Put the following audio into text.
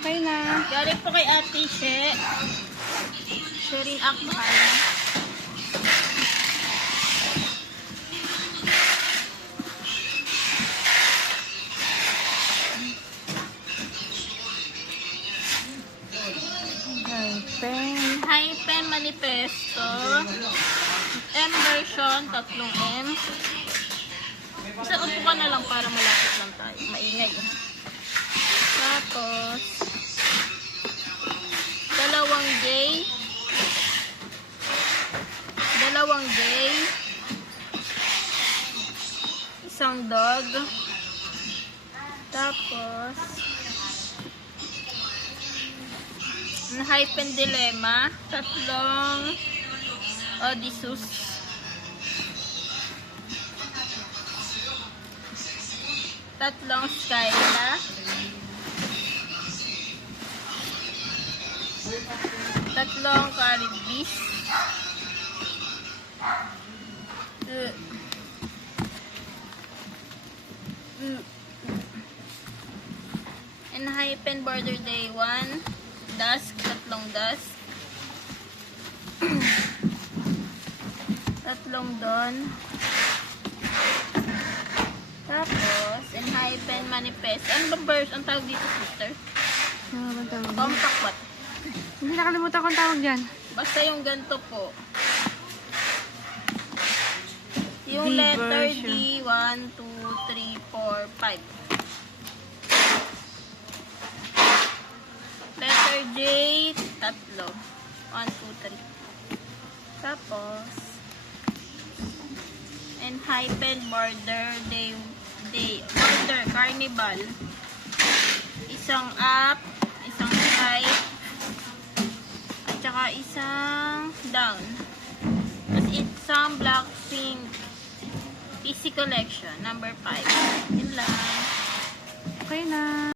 Okay na. Galing po kay Ate She. Sherin Akbal. Pen. Hypen Manifesto. M version, 3 M. Isa upo ka na lang para malapit lang tayo. Maingay. Tapos, 2 J. 2 J. Isang dog. Tapos, hypen dilemma. 3 Odysseus. 3 Skyla. 3 Caribbees. And hypen border day 1. Dusk, 3 dusk. 3 dawn. Tapos, and hypen manifest. Ano ba verse? Ang tawag dito, sister? Ano ba tawag? Compact what? Hindi nakalimutan kong tawag dyan. Basta yung ganito po. Yung D letter version. D, 1, 2, 3, 4, 5. Letter J, 3. 1, 2, 3. Tapos, and hypen border day, border, carnival. Isang up, isang right, at saka isang down. Tapos isang Blackpink PC collection, number 5. Yun lang. Okay na.